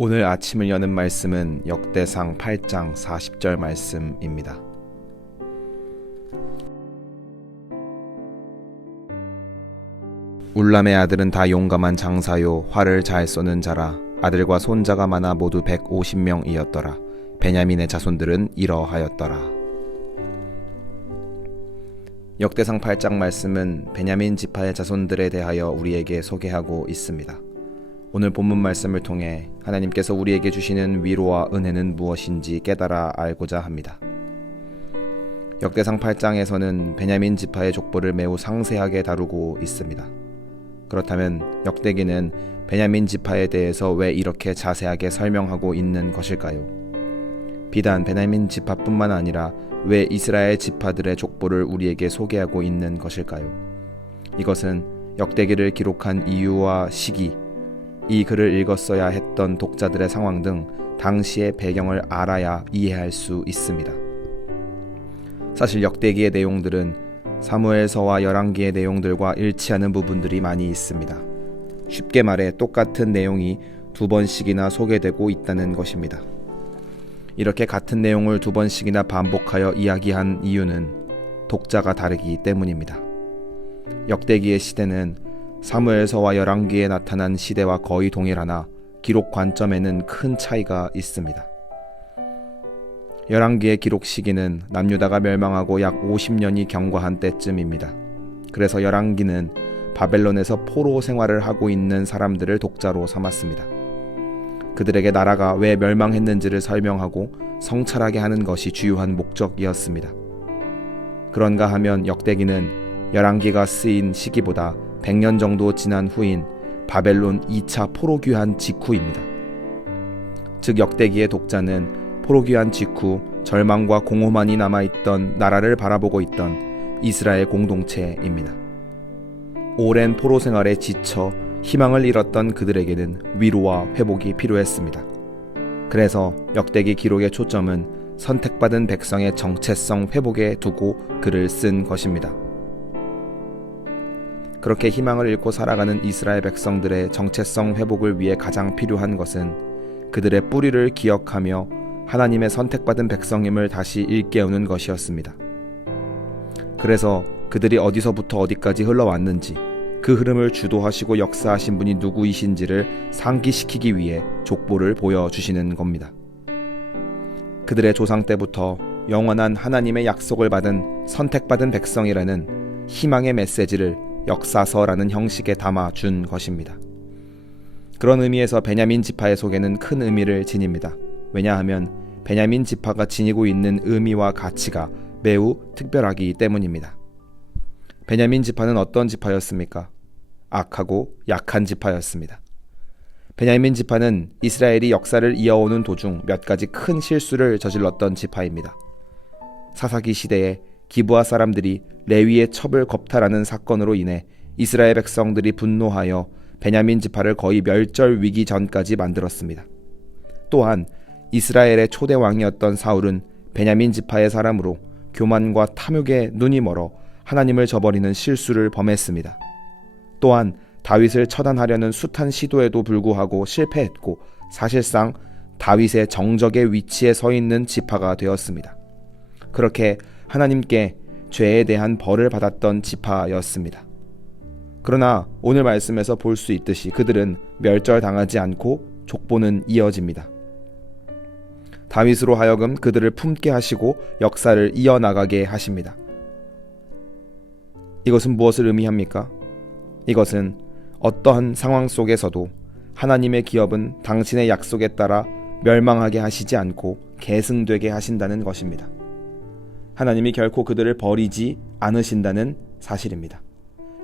오늘 아침을 여는 말씀은 역대상 8장 40절 말씀입니다. 울람의 아들은 다 용감한 장사요 활을 잘 쏘는 자라. 아들과 손자가 많아 모두 150명이었더라. 베냐민의 자손들은 이러하였더라. 역대상 8장 말씀은 베냐민 지파의 자손들에 대하여 우리에게 소개하고 있습니다. 오늘 본문 말씀을 통해 하나님께서 우리에게 주시는 위로와 은혜는 무엇인지 깨달아 알고자 합니다. 역대상 8장에서는 베냐민 지파의 족보를 매우 상세하게 다루고 있습니다. 그렇다면 역대기는 베냐민 지파에 대해서 왜 이렇게 자세하게 설명하고 있는 것일까요? 비단 베냐민 지파뿐만 아니라 왜 이스라엘 지파들의 족보를 우리에게 소개하고 있는 것일까요? 이것은 역대기를 기록한 이유와 시기, 이 글을 읽었어야 했던 독자들의 상황 등 당시의 배경을 알아야 이해할 수 있습니다. 사실 역대기의 내용들은 사무엘서와 열왕기의 내용들과 일치하는 부분들이 많이 있습니다. 쉽게 말해 똑같은 내용이 두 번씩이나 소개되고 있다는 것입니다. 이렇게 같은 내용을 두 번씩이나 반복하여 이야기한 이유는 독자가 다르기 때문입니다. 역대기의 시대는 사무엘서와 열왕기에 나타난 시대와 거의 동일하나 기록 관점에는 큰 차이가 있습니다. 열왕기의 기록 시기는 남유다가 멸망하고 약 50년이 경과한 때쯤입니다. 그래서 열왕기는 바벨론에서 포로 생활을 하고 있는 사람들을 독자로 삼았습니다. 그들에게 나라가 왜 멸망했는지를 설명하고 성찰하게 하는 것이 주요한 목적이었습니다. 그런가 하면 역대기는 열왕기가 쓰인 시기보다 100년 정도 지난 후인 바벨론 2차 포로 귀환 직후입니다. 즉 역대기의 독자는 포로 귀환 직후 절망과 공허만이 남아있던 나라를 바라보고 있던 이스라엘 공동체입니다. 오랜 포로 생활에 지쳐 희망을 잃었던 그들에게는 위로와 회복이 필요했습니다. 그래서 역대기 기록의 초점은 선택받은 백성의 정체성 회복에 두고 글을 쓴 것입니다. 그렇게 희망을 잃고 살아가는 이스라엘 백성들의 정체성 회복을 위해 가장 필요한 것은 그들의 뿌리를 기억하며 하나님의 선택받은 백성임을 다시 일깨우는 것이었습니다. 그래서 그들이 어디서부터 어디까지 흘러왔는지, 그 흐름을 주도하시고 역사하신 분이 누구이신지를 상기시키기 위해 족보를 보여주시는 겁니다. 그들의 조상 때부터 영원한 하나님의 약속을 받은 선택받은 백성이라는 희망의 메시지를 역사서라는 형식에 담아준 것입니다. 그런 의미에서 베냐민 지파의 소개는 큰 의미를 지닙니다. 왜냐하면 베냐민 지파가 지니고 있는 의미와 가치가 매우 특별하기 때문입니다. 베냐민 지파는 어떤 지파였습니까? 악하고 약한 지파였습니다. 베냐민 지파는 이스라엘이 역사를 이어오는 도중 몇 가지 큰 실수를 저질렀던 지파입니다. 사사기 시대에 기브아 사람들이 레위의 첩을 겁탈하는 사건으로 인해 이스라엘 백성들이 분노하여 베냐민 지파를 거의 멸절 위기 전까지 만들었습니다. 또한 이스라엘의 초대 왕이었던 사울은 베냐민 지파의 사람으로 교만과 탐욕에 눈이 멀어 하나님을 저버리는 실수를 범했습니다. 또한 다윗을 처단하려는 숱한 시도에도 불구하고 실패했고 사실상 다윗의 정적의 위치에 서 있는 지파가 되었습니다. 그렇게 하나님께 죄에 대한 벌을 받았던 지파였습니다. 그러나 오늘 말씀에서 볼 수 있듯이 그들은 멸절당하지 않고 족보는 이어집니다. 다윗으로 하여금 그들을 품게 하시고 역사를 이어나가게 하십니다. 이것은 무엇을 의미합니까? 이것은 어떠한 상황 속에서도 하나님의 기업은 당신의 약속에 따라 멸망하게 하시지 않고 계승되게 하신다는 것입니다. 하나님이 결코 그들을 버리지 않으신다는 사실입니다.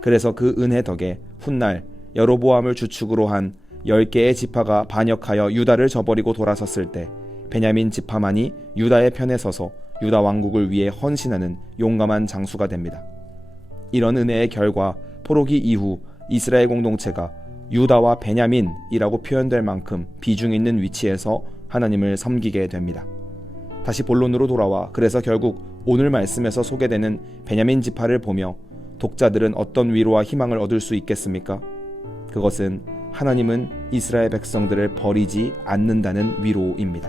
그래서 그 은혜 덕에 훗날 여로보암을 주축으로 한 10개의 지파가 반역하여 유다를 저버리고 돌아섰을 때 베냐민 지파만이 유다의 편에 서서 유다 왕국을 위해 헌신하는 용감한 장수가 됩니다. 이런 은혜의 결과 포로기 이후 이스라엘 공동체가 유다와 베냐민이라고 표현될 만큼 비중 있는 위치에서 하나님을 섬기게 됩니다. 다시 본론으로 돌아와 그래서 결국 오늘 말씀에서 소개되는 베냐민 지파를 보며 독자들은 어떤 위로와 희망을 얻을 수 있겠습니까? 그것은 하나님은 이스라엘 백성들을 버리지 않는다는 위로입니다.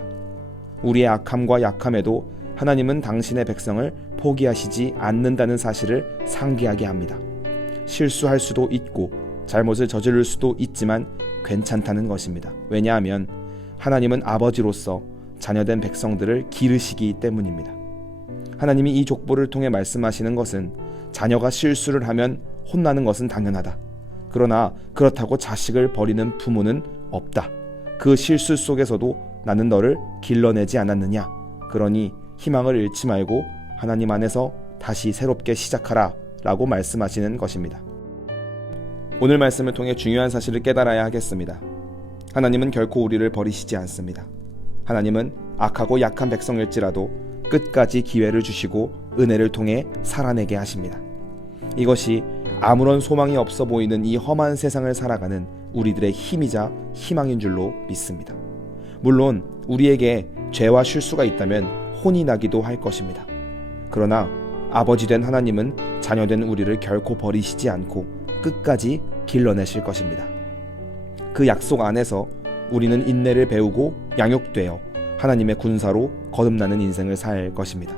우리의 악함과 약함에도 하나님은 당신의 백성을 포기하시지 않는다는 사실을 상기하게 합니다. 실수할 수도 있고 잘못을 저지를 수도 있지만 괜찮다는 것입니다. 왜냐하면 하나님은 아버지로서 자녀된 백성들을 기르시기 때문입니다. 하나님이 이 족보를 통해 말씀하시는 것은 자녀가 실수를 하면 혼나는 것은 당연하다. 그러나 그렇다고 자식을 버리는 부모는 없다. 그 실수 속에서도 나는 너를 길러내지 않았느냐. 그러니 희망을 잃지 말고 하나님 안에서 다시 새롭게 시작하라 라고 말씀하시는 것입니다. 오늘 말씀을 통해 중요한 사실을 깨달아야 하겠습니다. 하나님은 결코 우리를 버리시지 않습니다. 하나님은 악하고 약한 백성일지라도 끝까지 기회를 주시고 은혜를 통해 살아내게 하십니다. 이것이 아무런 소망이 없어 보이는 이 험한 세상을 살아가는 우리들의 힘이자 희망인 줄로 믿습니다. 물론 우리에게 죄와 실수가 있다면 혼이 나기도 할 것입니다. 그러나 아버지 된 하나님은 자녀된 우리를 결코 버리시지 않고 끝까지 길러내실 것입니다. 그 약속 안에서 우리는 인내를 배우고 양육되어 하나님의 군사로 거듭나는 인생을 살 것입니다.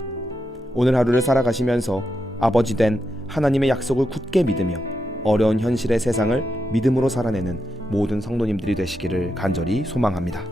오늘 하루를 살아가시면서 아버지 된 하나님의 약속을 굳게 믿으며 어려운 현실의 세상을 믿음으로 살아내는 모든 성도님들이 되시기를 간절히 소망합니다.